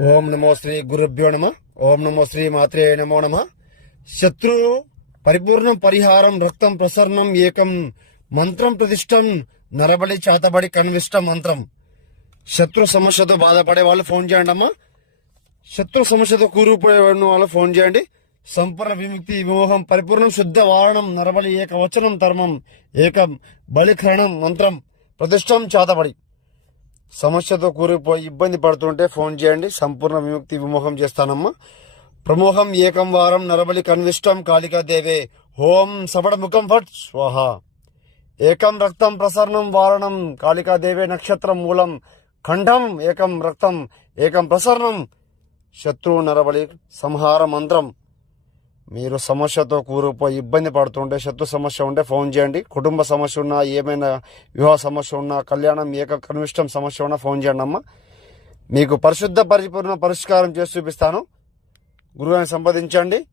ఓం నమో శ్రీ గురుభ్యో నమ. ఓం నమో శ్రీ మాత్రే నమో నమ. శత్రు పరిపూర్ణం పరిహారం రక్తం ప్రసరణం ఏకం మంత్రం ప్రతిష్టం నరబలి చాతబడి కన్విష్టం మంత్రం. శత్రు సమస్యతో బాధపడే వాళ్ళు ఫోన్ చేయండి అమ్మా. శత్రు సమస్యతో కూరుకుపోయే వాళ్ళు ఫోన్ చేయండి. సంపూర్ణ విముక్తి విమోహం పరిపూర్ణం శుద్ధ వారణం నరబలి ఏక వచనం ధర్మం ఏకం బలిఖరణం మంత్రం ప్రతిష్టం చాతబడి. సమస్యతో కూరుకుపోయి ఇబ్బంది పడుతుంటే ఫోన్ చేయండి. సంపూర్ణ విముక్తి విమోహం చేస్తానమ్మా. ప్రమోహం ఏకం వారం నరబలి కన్విష్టం కాళికాదేవే. ఓం సబడ ముఖం ఫట్ స్వాహ. ఏకం రక్తం ప్రసరణం వారణం కాళికాదేవే నక్షత్రం మూలం ఖండం ఏకం రక్తం ఏకం ప్రసరణం శత్రు నరబలి సంహార మంత్రం. మీరు సమస్యతో కూరుకుపోయి ఇబ్బంది పడుతుంటే శత్రు సమస్య ఉంటే ఫోన్ చేయండి. కుటుంబ సమస్య ఉన్నా, ఏమైనా వివాహ సమస్య ఉన్నా, కళ్యాణం ఏక కనిష్టం సమస్య ఉన్నా ఫోన్ చేయండి అమ్మా. మీకు పరిశుద్ధ పరిపూర్ణ పరిష్కారం చేసి చూపిస్తాను. గురువుని సంప్రదించండి.